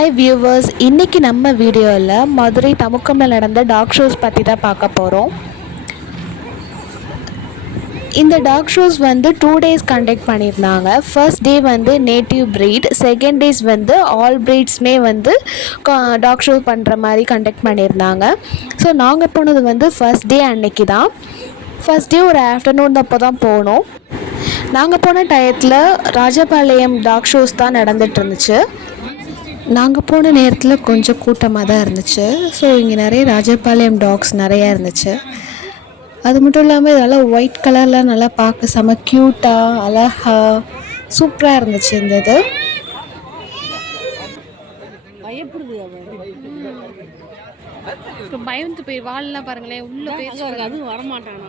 Hi viewers, இன்றைக்கி நம்ம வீடியோவில் மதுரை தமுக்கமில் நடந்த டாக் ஷோஸ் பற்றி தான் பார்க்க போகிறோம். இந்த டாக் ஷோஸ் வந்து 2 days கண்டக்ட் பண்ணியிருந்தாங்க. ஃபர்ஸ்ட் டே வந்து நேட்டிவ் ப்ரீட், செகண்ட் டேஸ் வந்து ஆல் ப்ரீட்ஸ்மே வந்து டாக் ஷோ பண்ணுற மாதிரி கண்டக்ட் பண்ணியிருந்தாங்க. ஸோ நாங்கள் போனது வந்து ஃபர்ஸ்ட் டே அன்னைக்கு தான். ஃபர்ஸ்ட் டே ஒரு ஆஃப்டர்நூன் அப்போ தான் போனோம். நாங்கள் போன டயத்தில் ராஜபாளையம் டாக் ஷோஸ் தான் நடந்துகிட்டு இருந்துச்சு. நாங்கள் போன நேரத்தில் கொஞ்சம் கூட்டமாக தான் இருந்துச்சு. ஸோ இங்கே நிறைய ராஜபாளையம் டாக்ஸ் நிறையா இருந்துச்சு. அது மட்டும் இல்லாமல் இதெல்லாம் ஒயிட் கலரில் நல்லா பார்க்க செம க்யூட்டாக அழகாக சூப்பராக இருந்துச்சு. இந்த இது பயந்து போய் வால்லாம் பாருங்களேன், உள்ள போய் அது வரமாட்டானா.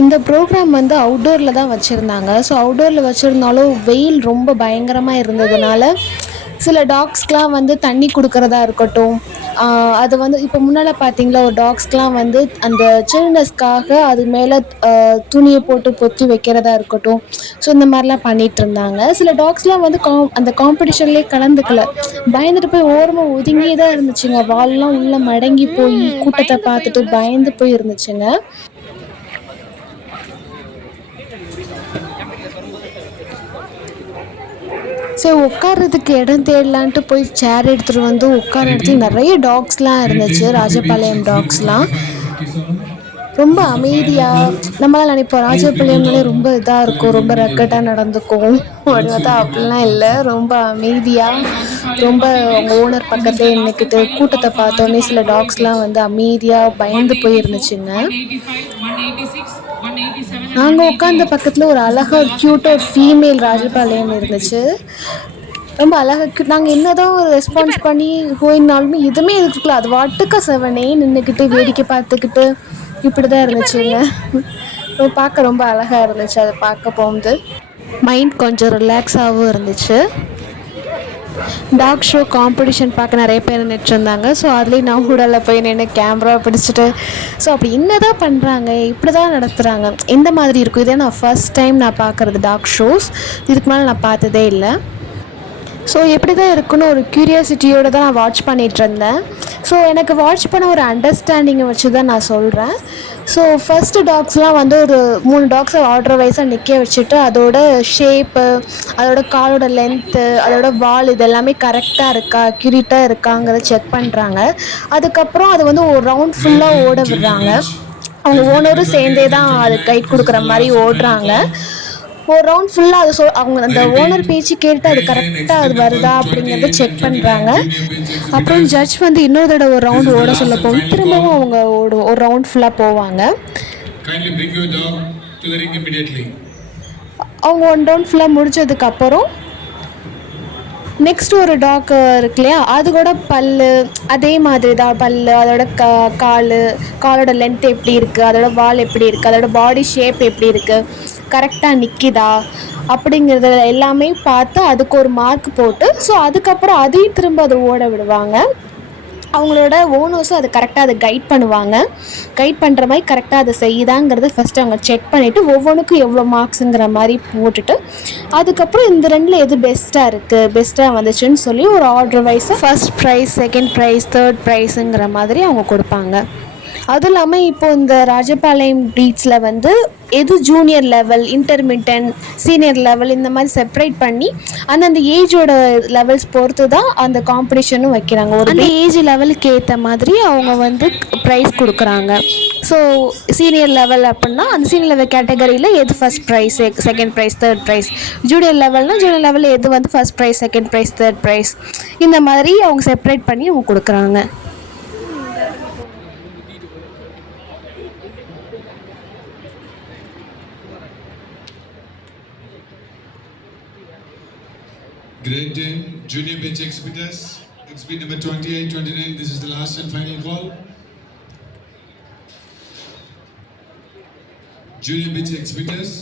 இந்த ப்ரோக்ராம் வந்து அவுட்டோரில் தான் வச்சுருந்தாங்க. ஸோ அவுட்டோரில் வச்சுருந்தாலும் வெயில் ரொம்ப பயங்கரமாக இருந்ததுனால சில டாக்ஸ்க்கெலாம் வந்து தண்ணி கொடுக்குறதா இருக்கட்டும், அது வந்து இப்போ முன்னால் பார்த்தீங்களா, ஒரு டாக்ஸ்க்கெலாம் வந்து அந்த சில்னஸ்க்காக அது மேலே துணியை போட்டு பொத்தி வைக்கிறதா இருக்கட்டும். ஸோ இந்த மாதிரிலாம் பண்ணிகிட்டு இருந்தாங்க. சில டாக்ஸ்லாம் வந்து அந்த காம்படிஷன்லேயே கலந்துக்கல, பயந்துட்டு போய் ஓரமாக ஒதுங்கியே தான் இருந்துச்சுங்க. வால்லாம் உள்ளே மடங்கி போய் கூட்டத்தை பார்த்துட்டு பயந்து போய் இருந்துச்சுங்க. ஸோ உட்கார்றதுக்கு இடம் தேடலான்ட்டு போய் சேர் எடுத்துகிட்டு வந்து உட்கார இடத்துல நிறைய டாக்ஸ்லாம் இருந்துச்சு. ராஜபாளையம் டாக்ஸ்லாம் ரொம்ப அமைதியாக, நம்மளால் நினைப்போம் ராஜபாளையம்னாலே ரொம்ப இதாக இருக்கும், ரொம்ப ரக்கட்டாக நடந்துக்கும். பார்த்தா அப்படிலாம் இல்லை, ரொம்ப அமைதியாக, ரொம்ப அவங்க ஓனர் பக்கத்துலேயே நின்றுக்கிட்டு கூட்டத்தை பார்த்தோன்னே சில டாக்ஸ்லாம் வந்து அமைதியாக பயந்து போய் இருந்துச்சுங்க. நாங்கள் உட்காந்த பக்கத்தில் ஒரு அழகாக ஒரு க்யூட்டாக ஒரு ஃபீமேல் ராஜபாளையம் இருந்துச்சு. ரொம்ப அழகாக க்யூட். நாங்கள் என்ன தான் ஒரு ரெஸ்பான்ஸ் பண்ணி போயிருந்தாலுமே எதுவுமே எதுக்குல, அது வாட்டுக்க செவனே நின்றுக்கிட்டு வேடிக்கை பார்த்துக்கிட்டு இப்படி தான் இருந்துச்சுங்க. பார்க்க ரொம்ப அழகாக இருந்துச்சு. அதை பார்க்க போகும்போது மைண்ட் கொஞ்சம் ரிலாக்ஸாகவும் இருந்துச்சு. டாக் ஷோ காம்படிஷன் பார்க்க நிறைய பேர் நின்றுருந்தாங்க. ஸோ அதுலேயும் நான் ஊடலில் போய் நின்று கேமரா பிடிச்சிட்டு, ஸோ அப்படி என்ன தான் பண்ணுறாங்க, இப்படி தான் நடத்துகிறாங்க, எந்த மாதிரி இருக்கும், இதே நான் ஃபர்ஸ்ட் டைம் நான் பார்க்குறது டாக் ஷோஸ். இதுக்கு மேலே நான் பார்த்ததே இல்லை. ஸோ எப்படி தான் இருக்குன்னு ஒரு க்யூரியாசிட்டியோடு தான் நான் வாட்ச் பண்ணிகிட்ருந்தேன். ஸோ எனக்கு வாட்ச் பண்ண ஒரு அண்டர்ஸ்டாண்டிங்கை வச்சு தான் நான் சொல்கிறேன். ஸோ ஃபஸ்ட்டு டாக்ஸ்லாம் வந்து ஒரு 3 டாக்ஸை ஆர்டர் வைஸாக நிற்க வச்சுட்டு அதோட ஷேப்பு, அதோட காலோட லென்த்து, அதோட வால் இதெல்லாமே கரெக்டாக இருக்கா, அக்யூரேட்டாக இருக்காங்கிறத செக் பண்ணுறாங்க. அதுக்கப்புறம் அது வந்து ஒரு ரவுண்ட் ஃபுல்லாக ஓட விடுறாங்க. அவங்க ஓனரும் சேர்ந்தே தான் அது கைட் கொடுக்குற மாதிரி ஓடுறாங்க. ஒரு ரவுண்ட் ஃபுல்லாக அது அவங்க அந்த ஓனர் பேச்சு கேட்டு அது கரெக்டாக அது வருதா அப்படிங்கிறத செக் பண்ணுறாங்க. அப்புறம் ஜட்ஜ் வந்து இன்னொரு தடவை ஒரு ரவுண்ட் ஓட சொல்ல போகும், திரும்பவும் அவங்க ஒரு ரவுண்ட் ஃபுல்லாக போவாங்க. அவங்க 1 ரவுண்ட் ஃபுல்லாக முடிச்சதுக்கப்புறம் நெக்ஸ்ட் ஒரு டாக் இருக்கு இல்லையா, அது கூட பல் அதே மாதிரி தான், பல், அதோட காலோட லென்த் எப்படி இருக்குது, அதோட வால் எப்படி இருக்குது, அதோட பாடி ஷேப் எப்படி இருக்குது, கரெக்டாக நிற்கிதா அப்படிங்கிறத எல்லாமே பார்த்து அதுக்கு ஒரு மார்க் போட்டு, ஸோ அதுக்கப்புறம் அதையும் திரும்ப அதை ஓட விடுவாங்க. அவங்களோட ஓனர்ஸும் அதை கரெக்டாக அதை கைட் பண்ணுவாங்க. கைட் பண்ணுற மாதிரி கரெக்டாக அதை செய்யுதாங்கிறத ஃபஸ்ட்டு அவங்க செக் பண்ணிவிட்டு ஒவ்வொன்றுக்கும் எவ்வளோ மார்க்ஸுங்கிற மாதிரி போட்டுட்டு, அதுக்கப்புறம் இந்த 2ல் எது பெஸ்ட்டாக இருக்குது, பெஸ்ட்டாக வந்துச்சுன்னு சொல்லி ஒரு ஆர்டர் வைஸாக first prize, second prize, third ப்ரைஸுங்கிற மாதிரி அவங்க கொடுப்பாங்க. அதுவும் இல்லாமல் இப்போது இந்த ராஜபாளையம் ப்ரீட்ஸில் வந்து எது junior level, intermittent, senior level இந்த மாதிரி செப்பரேட் பண்ணி அந்தந்த ஏஜோட லெவல்ஸ் பொறுத்து தான் அந்த காம்படிஷனும் வைக்கிறாங்க. அந்த ஏஜ் லெவலுக்கு ஏற்ற மாதிரி அவங்க வந்து ப்ரைஸ் கொடுக்குறாங்க. ஸோ சீனியர் லெவல் அப்படின்னா அந்த சீனியர் லெவல் கேட்டகரியில் எது first prize, second prize, third prize. Junior லெவல்னால் ஜூனியர் லெவலில் எது வந்து first prize, second prize, third prize, இந்த மாதிரி அவங்க செப்பரேட் பண்ணி அவங்க கொடுக்குறாங்க. Great day, Junior Bitch Exhibitors, exhibit number 28, 29, this is the last and final call. Junior Bitch Exhibitors,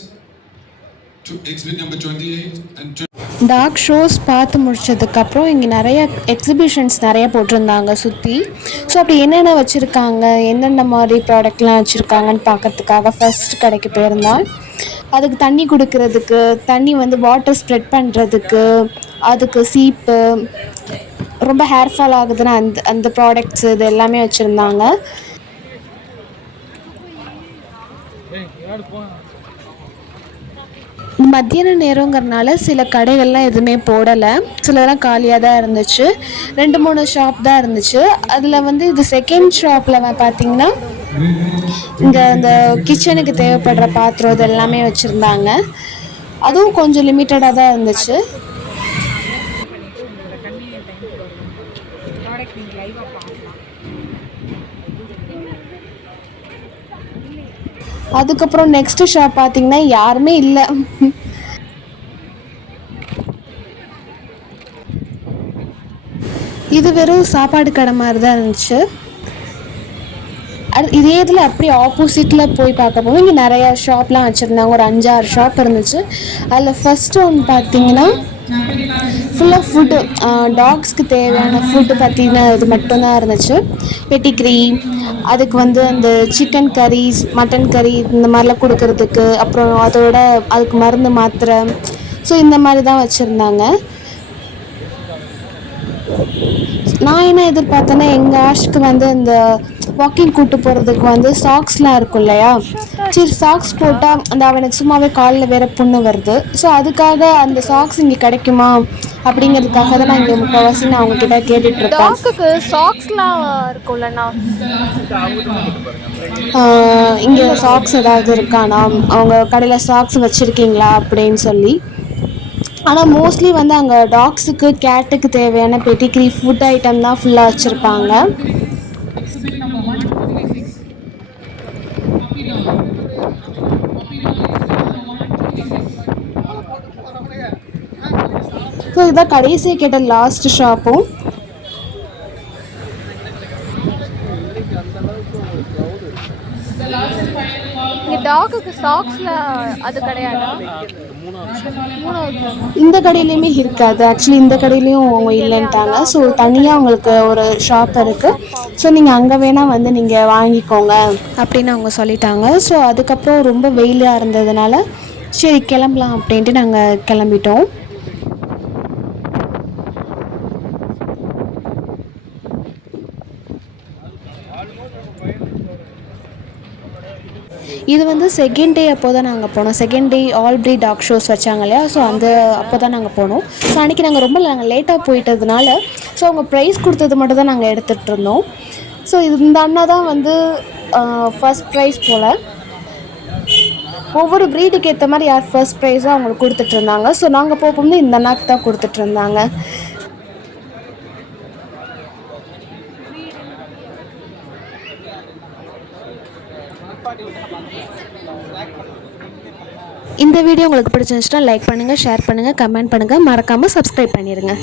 exhibit number 28 and 20. Talk shows பார்த்து முடிச்சதுக்கப்புறம் இங்கே நிறைய எக்ஸிபிஷன்ஸ் நிறைய போட்டிருந்தாங்க சுற்றி. ஸோ அப்படி என்னென்ன வச்சுருக்காங்க, எந்தெந்த மாதிரி ப்ராடக்ட்லாம் வச்சுருக்காங்கன்னு பார்க்கறதுக்காக ஃபர்ஸ்ட் கடைக்கு போயிருந்தேன். அதுக்கு தண்ணி குடுக்கிறதுக்கு, தண்ணி வந்து வாட்டர் ஸ்ப்ரெட் பண்ணுறதுக்கு, அதுக்கு சீப்பு, ரொம்ப ஹேர் ஃபால் ஆகுதுன்னா அந்த அந்த ப்ராடக்ட்ஸ் இது எல்லாமே வச்சுருந்தாங்க. மத்தியான நேரங்கிறனால சில கடைகள்லாம் எதுவுமே போடலை, சிலதெல்லாம் காலியாக தான் இருந்துச்சு. 2-3 ஷாப் தான் இருந்துச்சு. அதில் வந்து இது செகண்ட் ஷாப்பில் பார்த்தீங்கன்னா இங்கே இந்த கிச்சனுக்கு தேவைப்படுற பாத்திரம் இது எல்லாமே வச்சுருந்தாங்க. அதுவும் கொஞ்சம் லிமிட்டடாக தான் இருந்துச்சு. அதுக்கப்புறம் நெக்ஸ்ட் ஷாப் பார்த்தீங்கன்னா யாருமே இல்லை. இது வெறும் சாப்பாடு கடை மாதிரி தான் இருந்துச்சு. இதே இதில் அப்படியே ஆப்போசிட்டில் போய் பார்க்க போகும் இங்கே நிறையா ஷாப்லாம் வச்சுருந்தாங்க. ஒரு 5-6 ஷாப் இருந்துச்சு. அதில் ஃபஸ்ட்டு ஒன்று பார்த்தீங்கன்னா ஃபுல்லாக ஃபுட்டு, டாக்ஸ்க்கு தேவையான ஃபுட்டு பற்றின இது மட்டும்தான் இருந்துச்சு. பெட்டிக்ரி, அதுக்கு வந்து அந்த சிக்கன் கரீஸ், மட்டன் கறி இந்த மாதிரிலாம் கொடுக்கறதுக்கு, அப்புறம் அதோட அதுக்கு மருந்து மாத்திரை, ஸோ இந்த மாதிரி தான் வச்சுருந்தாங்க. நான் என்ன எதிர்பார்த்தேன்னா எங்கள் ஆஷ்க்கு வந்து இந்த வாக்கிங் கூட்டு போகிறதுக்கு வந்து சாக்ஸ்லாம் இருக்கும் இல்லையா, சரி சாக்ஸ் போட்டால் அந்த அவனுக்கு சும்மாவே காலில் வேறு புண்ணு வருது. ஸோ அதுக்காக அந்த சாக்ஸ் இங்கே கிடைக்குமா அப்படிங்கிறதுக்காக தான் நான் இங்கே முக்கால்வாசி நான் அவங்கக்கிட்ட கேட்டுட்ருக்கேன். டாக்குக்கு சாக்ஸ்லாம் இருக்கும்லண்ணா, இங்கே சாக்ஸ் ஏதாவது இருக்காண்ணா, அவங்க கடையில் சாக்ஸ் வச்சுருக்கீங்களா அப்படின்னு சொல்லி. ஆனால் மோஸ்ட்லி வந்து அங்கே டாக்ஸுக்கு கேட்டுக்கு தேவையான பெட்டிக்ரி ஃபுட் ஐட்டம் தான் ஃபுல்லாக வச்சுருப்பாங்க. ஸோ இதுதான் கடைசி கேட்ட லாஸ்ட் ஷாப்பும். இங்கே டாக்குக்கு சாக்ஸில் அது கிடையாதா? இந்த கடையிலையுமே இருக்காது. ஆக்சுவலி இந்த கடையிலையும் அவங்க இல்லைன்ட்டாங்க. ஸோ தனியாக அவங்களுக்கு ஒரு ஷாப் இருக்குது. ஸோ நீங்கள் அங்கே வேணால் வந்து நீங்கள் வாங்கிக்கோங்க அப்படின்னு அவங்க சொல்லிட்டாங்க. ஸோ அதுக்கப்புறம் ரொம்ப வெயிலாக இருந்ததுனால சரி கிளம்பலாம் அப்படின்ட்டு நாங்கள் கிளம்பிட்டோம். இது வந்து செகண்ட் டே அப்போ தான் நாங்கள் போனோம். Second day all breed dog shows வச்சாங்க இல்லையா, ஸோ அந்த அப்போ தான் நாங்கள் போனோம். ஸோ அன்றைக்கி நாங்கள் லேட்டாக போயிட்டதுனால ஸோ அவங்க ப்ரைஸ் கொடுத்தது மட்டும் தான் நாங்கள் எடுத்துகிட்டு இருந்தோம். ஸோ இந்த அண்ணா தான் வந்து ஃபர்ஸ்ட் ப்ரைஸ் போல். ஒவ்வொரு ப்ரீடுக்கு ஏற்ற மாதிரி யார் ஃபர்ஸ்ட் ப்ரைஸாக அவங்களுக்கு கொடுத்துட்ருந்தாங்க. ஸோ நாங்கள் போகும்போது இந்த அண்ணாக்கு தான் கொடுத்துட்ருந்தாங்க. இந்த வீடியோ உங்களுக்கு பிடிச்சிருந்துச்சுன்னா லைக் பண்ணுங்கள், ஷேர் பண்ணுங்கள், கமெண்ட் பண்ணுங்கள், மறக்காமல் சப்ஸ்கிரைப் பண்ணிடுங்க.